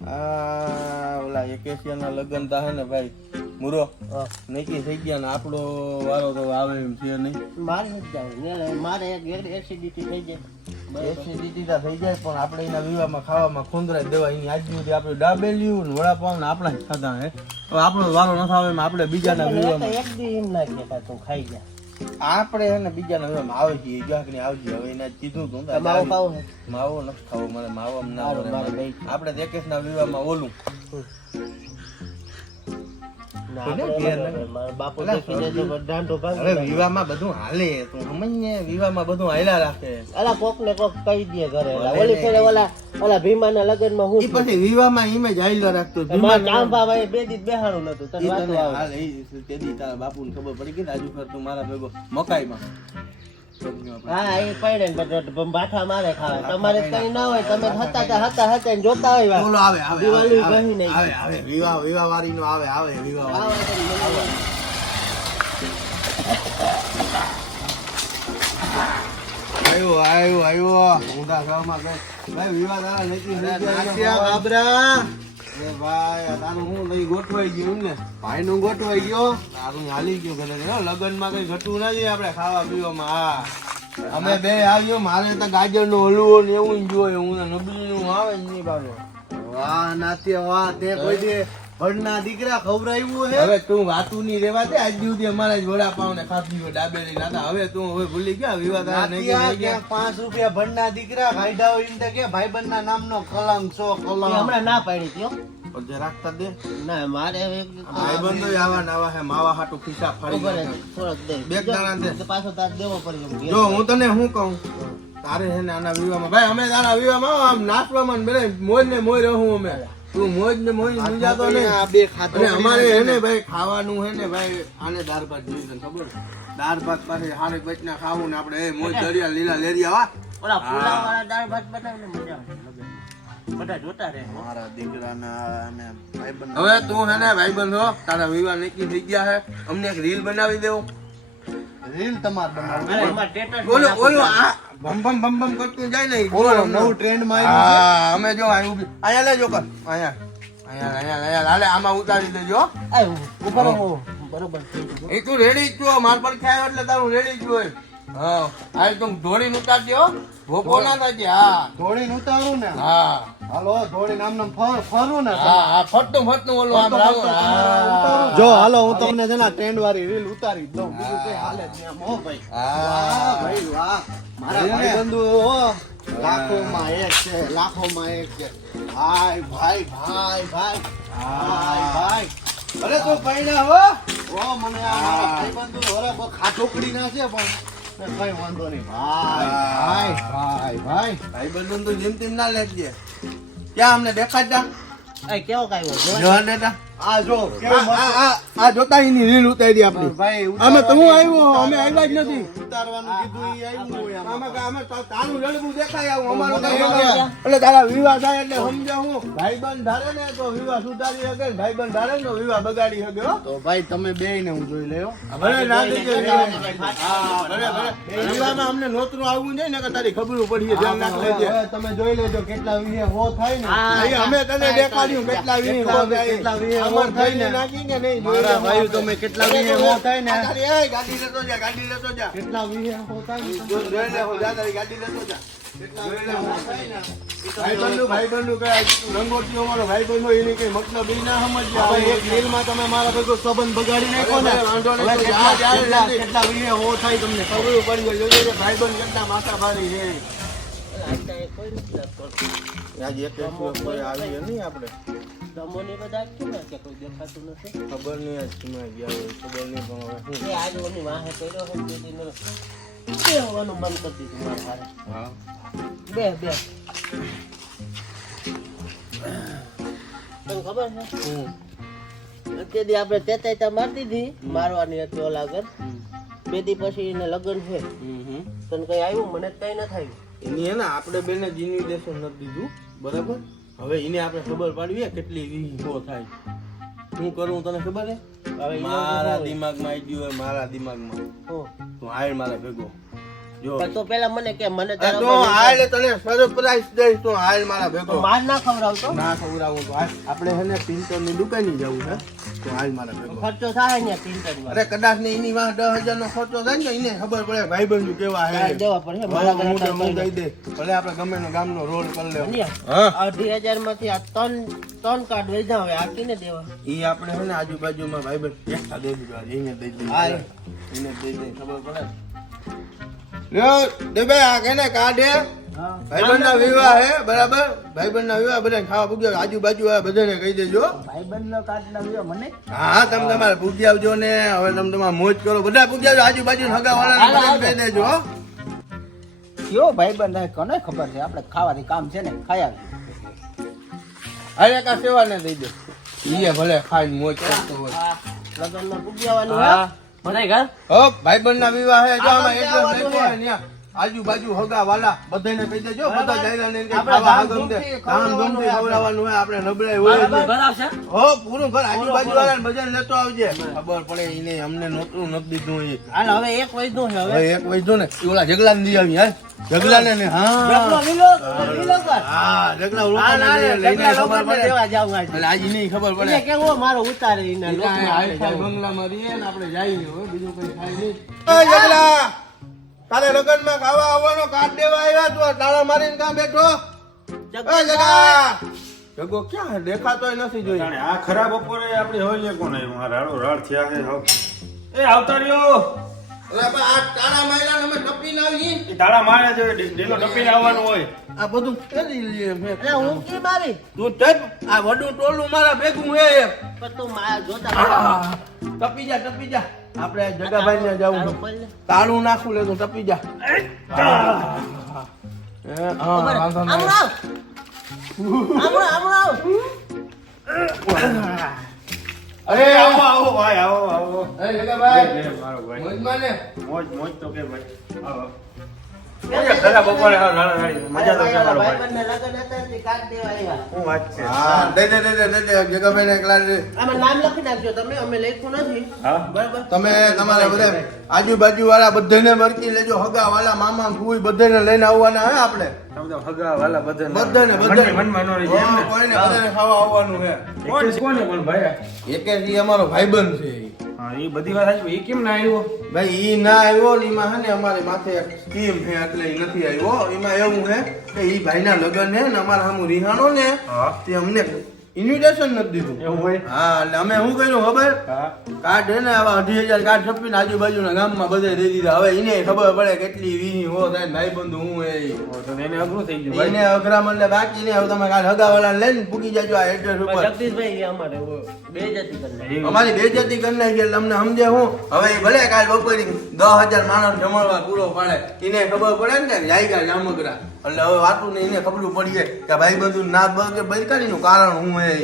ઓલા એકેશિયાના લગ્ન તા હે ને ભાઈ મુરો નક્કી થઈ ગયા ને આપણો વારો તો આવે એમ છે નહીં. મારે નથી જાવ, મારે એસિડિટી થઈ જાય. એસિડિટી તા થઈ જાય પણ આપણે એના વિવાહમાં ખાવામાં ખોંદરાઈ દેવા. એની આજ સુધી આપણે ડાબેલ્યું ને વડાપાવ ને આપણા જ ખાધા હે. હવે આપણો વારો ન આવે એમ આપણે બીજાના વિવાહમાં એક દી એમ ના કહેતા તું ખાઈ જા. આપણે હે ને બીજાના વિવાહમાં આવે છે ગાંકની આવજે. હવે એને કીધું તું માવો ખાવો છે? માવો નથી ખાવો મને. માવો ના આપણે દેકેશના વિવાહમાં ઓલું બાપુ દાંડો હવે વિવાહમાં બધું હાલે. તું સમજ ને, વિવાહમાં બધું હાલ્યા રાખે. અલા કોક ને કોક કહી દે ઘરે. ઓલી ફેરે ઓલા ભીમાના લગનમાં હું પછી વિવાહમાં ઈમે જ હાલ્યા રાખતો. ચાંપા ભાઈ બે દી બેહાડું નતું. તને વાતો આવે. તેદી તારા બાપુને ખબર પડી ગઈ રાજુ ફર તું મારા ભેગો મકાઈમાં. હા એ પડે ને બાઠા મારે ખાવા. તમારે કઈ ના હોય, તમે હતા જોતા હોય. બોલો આવે આવે દિવાળી કહી નહીં આવે આવે વિવાહ વાળીનો આવે આવે વિવાહ વાળી. આવ્યો ઊંધા ગામમાં ભાઈ વિવાહ તારા નથી બાબરા. એ ભાઈ તારું હું લઈ ગોઠવાઈ ગયું ને, ભાઈ નું ગોઠવાઈ ગયો, તારું હાલી ગયું ઘરે. લગ્ન માં કઈ ઘટવું નથી આપણે ખાવા પીવામાં. હા અમે બે આવ્યો. મારે તો ગાજર નો હલવો ને એવું જોયે. હું નબળી નું આવે જ નહીં બાબો. વાહ નાતે વાહ, તે કોઈ દે ભણના દીકરા ખવડાવ્યું હે. હવે તું વાતું ની રેવા દે. આજ સુધી અમારે જ વડાપાવ ને ખાધી હોય ડાબેલી નાતા. હવે તું હવે ભૂલી ગયા વિવાહ તારા નહીં ગયા. 5 રૂપિયા ભણના દીકરા ખાઈડા હોય ને કે ભાઈબંધ ના નામનો કલંક છો કલંક. હમણાં ના પાડી ત્યો જે રાખતા દે ના મારે ભાઈબંધો આવા નવા હે. માવા હાટું ખિસ્સા ફાડી નાખે. થોડોક દે બે દાણા દે. પાછો તાર દેવો પડી. જો હું તને શું કહું, તારે છે ને આના વિવાહમાં ભાઈ અમે તારા વિવાહમાં આમ નાચવામાં ને મોજ ને મોજ રહું. અમે તું મોજ ને મોજ મુંજાતો નહીં. આ બે ખાતો અમારે હે ને ભાઈ ખાવાનું હે ને ભાઈ આને દાળ ભાત જોઈએ તને ખબર. દાળ ભાત પાસે હારે બચના ખાવું ને આપણે મોજ દરિયા લીલા લેરિયા. ઓલા ફૂલા વાળા દાળ ભાત બનાવીને મજા આવે. બધા જોતા રહે મારા દીકરાના અને ભાઈબંધ. હવે તું હે ને ભાઈબંધો તારા વિવાહ નક્કી થઈ ગયા હે. અમને એક રીલ બનાવી દેવું. રીલ તમાર બનાવો. એમાં સ્ટેટસ બોલો બોલો આ ભમ ભમ કરતું જાય ને. બોલો નવું ટ્રેન્ડ માં આવ્યું છે. હા અમે જો અહીંયા લેજો કર. અહીંયા હાલે આમાં ઉતારી દેજો. ઉપર બરોબર એ તું રેડી જ છો. માર પર ખાય એટલે તારું રેડી જ હોય. હા આ તું ધોળીને ઉતારજો. ભોપો ના થાય. હા ધોળીને ઉતારું ને. હા હાલો ધોળી નામનું ફરું ને. હા ફટતું ઓલું આમ રાખો. જો હાલો હું તમને છે ને ટ્રેન્ડ વાળી રીલ ઉતારી જ દઉં. બીજું કઈ હાલે જ નહીં આમ. હો ભાઈ વાહ ભાઈ વાહ. મારા ભાઈબંધો લાખોમાં એક છે, લાખોમાં એક છે. ભાઈ ભાઈ ભાઈ ભાઈ ભાઈ ભાઈ. અરે તો પૈણા હો. ઓ મને આ મારા ભાઈબંધો હરે ખાટોકડી ના છે પણ કઈ વાંધો નહીં. ભાઈ ભાઈ ભાઈ ભાઈ ભાઈબંધો તો જેમ તેમ ના લેજે. ક્યાં અમને દેખાડતા કેવો કાયો જોવા દેતા. આ જો કેવું મસ્ત. આ જોતા એની રીલ ઉતારી આપણી. ભાઈ અમે તો હું આવ્યો. અમે આવ્યા જ નથી. ઉતારવાનું કીધું ઈ આવ્યું હોય આમાં. અમે તારું રડવું દેખાય આવું. અમારું કઈ એટલે તારા વિવાહ થાય એટલે સમજા હું ભાઈબંધ ધારે ને તો વિવાહ સુધારી શકે, ભાઈબંધ ધારે ને તો વિવાહ બગાડી શકે. હો તો ભાઈ તમે બેયને હું જોઈ લેયો. ભલે રાજી કે હા ભલે વિવાહમાં અમને નોતરું આવવું જોઈએ ને કે તારી ખબર પડી ધ્યાન રાખ લેજે. હવે તમે જોઈ લેજો કેટલા વીએ હો થાય ને. અહીં અમે તને દેખાડ્યું કેટલા વીહ હો થાય. કેટલા વીએ હો અમાર થાય થઈને ને. નાખીને નહીં મારા ભાઈ તમે કેટલા વીએ હો થાય ને. ગાડી લેતો જા, ગાડી લેતો જા. કેટલા વીએ હો થાય ને. જોઈ લે, જા તારી ગાડી લેતો જા. કેટલા વીએ હો થાય ને. ભાઈબંધુ કઈ રંગોટીઓ મારો ભાઈબંધો એની કઈ મતલબ ઈ ના સમજ્યા. હવે એક રીલમાં તમે મારા ભેગો સંબંધ બગાડી નાખ્યો ને. વાંધો નહીં. હવે કેટલા વીએ હો થાય તમને ખબર પડી ગઈ. જોજે ભાઈબંધ કેટલા માથા ભારી છે. આજે એક કોઈ આવી નહીં આપણે તમોની બધા કેમ કે કોઈ દેખાતું નથી. ખબર નહીં આજ ક્યાં ગયા હોય ખબર નહીં પણ હવે એ આજ ઓની વાહે કર્યો છે તેદીનો બે હોવાનું બંધ કરી દીધું મારા હારે. હા બે તને ખબર છે અત્યારે આપણે તેતા મારતી હતી મારવાની હતી ઓલા આગળ. બે દી પછી એને લગ્ન છે. તને કઈ આવ્યું? મને કઈ ન થયું. એની હે ને આપણે બેને જ ઇન્વિટેશન નથી દીધું બરાબર. હવે એને આપણે ખબર પાડવી કેટલી વીહો થાય. શું કરું તને ખબર હે? હવે મારા દિમાગમાં આવી ગયું હોય. મારા દિમાગમાં હું તું હાય મારા ભેગો જો પણ તો પેલા મને કે મને આ તો તારા હાલ તને સરપ્રાઈઝ દઈશ તો હાલ મારા ભેગો માર ના ખવડાવતો ના ખવડાવું તો હાલ આપણે હે ને પિન્ટરની દુકાને જવું છે તો હાલ મારા ભેગો ખર્ચો થાય ને પિન્ટરમાં અરે કદાચ ને એની વાહ 10,000 નો ખર્ચો થાય ને એને ખબર પડે ભાઈબંધુ કેવા હે દેવા પડે મારા હું ઘરે દઈ દે ભલે આપણે ગમે નો ગામનો રોલ કરી લેવો અનિયા, હા 2,500 માંથી આ ત્રણ કાર્ડ વેચા હવે આ કીને દેવા ઈ આપણે હે ને આજુબાજુમાં ભાઈબંધ એકતા દઈ દીધા એને દઈ દે હા. એને દઈ દે ખબર પડે લ્યો દે બે આ કેને કાઢે ભાઈબંધના વિવાહ હે બરાબર ભાઈબંધના વિવાહ બધાને ખાવા પૂગ્યો આજુબાજુ વાળા બધાને કહી દેજો ભાઈબંધનો કાર્ડ લાવ્યો મને હા તમે તમારે પૂગી આવજો ને હવે તમે તમારે મોજ કરો બધા પૂગી આવજો આજુબાજુ હગા વાળાને કહી દેજો હો. કયો ભાઈબંધ કોને ખબર છે આપણે ખાવાથી કામ છે ને ખાઈ અરે કા સેવાને દઈ દે ઈએ ભલે ખાઈને મોજ કરતો હોય હા લગનમાં પૂગી આવવાનું હે બધાય ઘર હો ભાઈબંધના વિવાહ હે જો આમાં આ એડ્રેસ બધે લખો આવવાનું ને ન્યા આજુબાજુ હગા વાલા બધાને કહી દેજો બરાબર. બધા જાયરાને કે આપણે ખાવા ધામધૂમથી ધામધૂમથી ખવડાવવાનું હોય આપણે નબળાઈ હોય જ નહીં. હો પૂરું ઘર આજુબાજુ વાળાને બધાને લેતો આવજે ખબર પડે ઈને અમને નોતરું નથી દીધું એ હાલ હવે એક વૈધું છે હવે હવે એક વૈધો ને ઈ ઓલા જગલાને દી આવી હાલ જગલાને ને જગલો હા લીલો કર હા જગલા હા ના લઈને જગલા ખબર લોકોને પડે દેવા જાવ આજ એટલે આજ નહીં ખબર પડે એને કેવો મારો ઉતારે એના લોકમાં આપણે હાઈ જાવું. બંગલામાં રહીએ ને આપણે જઈએ હવે બીજું કઈ થાય નહીં જગલા તારે લગનમાં ખાવા આવવાનો કાર્ડ દેવા આવ્યા તો તાળા મારીને કાં બેઠો એ જગા જગો ક્યાં દેખાતોય નથી જોઈ જાણે આ ખરાબ બપોરે આપણી હોય કોણ આવ્યું આ રાડો રાડ થયા છે હાવ. એ આવતા રહ્યો અરે બા આ તાળા માર્યા અમે ટપીને આવી એ તાળા મારે છે ઢીલો ટપીને આવવાનું હોય આ બધું કરી લઈએ મેં અરે હું કેમ આવી તું તપ આ વડું ટોલું મારા ભેગું હે પણ તું મારા જોતા ટપી જા આપણે જગાભાઈ ને જવું તારું બોલ ને. તાળું નાખું લે તું ટપી જા ખબર? વાંધો આમ નહીં. રાવ. આમ રાવ. અરે આવો આવો ભાઈ આવો આવો અરે જગાભાઈ લે, મારો ભાઈ મોજમાં ને મોજ મોજ તો કે ભાઈ આવો ઓય ખરાબ બપોરે હાવ રાડા રાડી મજા તો છે મારો ભાઈ ભાઈબંધને લગન હતા તે કાર્ડ દેવા આવ્યા. શું વાત છે હા દે જગાભાઈ ને એકલા દે. આમાં નામ લખી નાખજો તમે અમે લખ્યું નથી હા બરાબર તમે તમારા બધા આજુબાજુ વાળા બધાને મરકી લેજો હગા વાળા મામા ફૂઈ બધાને લઈને આવવાના હે આપણે તમે તો હગા વાલા બધાને મનમાં નો રહી જાય એમ ને કોઈને બધાને ખાવા આવવાનું હે કોણ પણ ભાઈ એકેજી અમારો ભાઈબંધ છે ઈ. હા એ બધી વાત સાચી એ કેમ ના આવ્યો ભાઈ ઈ ના આવ્યો ને એમાં હે ને અમારી માથે એક સ્કીમ છે એટલે ઈ નથી આવ્યો એમાં એવું હે કે ઈ ભાઈના લગ્ન હે ને અમારા સામું રિહાણો ને હા તે અમને ઇન્વિટેશન નથી દીધું એવું હોય હા એટલે અમે શું કર્યું ખબર હા કાર્ડ હે ને આવા 2,500 કાર્ડ છપીને આજુબાજુના ગામમાં બધે દઈ દીધા હવે એને ખબર પડે કેટલી વીહી હો થાય ને ભાઈબંધુ હું એ ઈ. તો એને અઘરું થઈ ગયું ભાઈ એને અઘરામણ એટલે બાકી ને હવે તમે કાલ હગાવાળા લઈને પૂકી જાજો આ એડ્રેસ ઉપર જગદીશભાઈ એ અમારે બે જાતિ કરી અમારી બેજતી કરી નાખી એટલે અમને સમજે હું હવે ઈ ભલે કાલ બપોરે 10,000 માણસ જમણવા પૂરો પાડે એને ખબર પડે ને કે જાયગા જામગરા એટલે હવે વાતું ને એને ખબર પડીએ કે ભાઈબંધુ ના બરકારીનું કારણ હું એ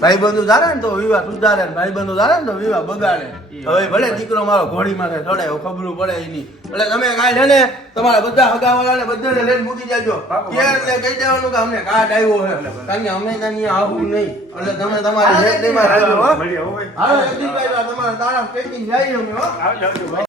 ભાઈબંધુ ધારે ને તો વિવાહ સુધારે ને ભાઈબંધુ ધારે ને તો વિવાહ બગાડે હવે ભલે દીકરો મારો ઘોડી માથે ચડે એવું ખબર પડે એની એટલે તમે કાલ છે ને તમારા બધા હગાવાળાને બધાને લઈને મૂકી જાજો ત્યાં એટલે કહી દેવાનું કે અમને કાર્ડ આવ્યો છે કારણ કે અમે ત્યાં આવું નહીં એટલે તમે તમારી હેલ્થમાં રહેજો હો મળીએ હો ભાઈ હાલો જગદીશભાઈ તમારા તારા પેકિંગ જાય અમે હો આવજો આવજો ભાઈ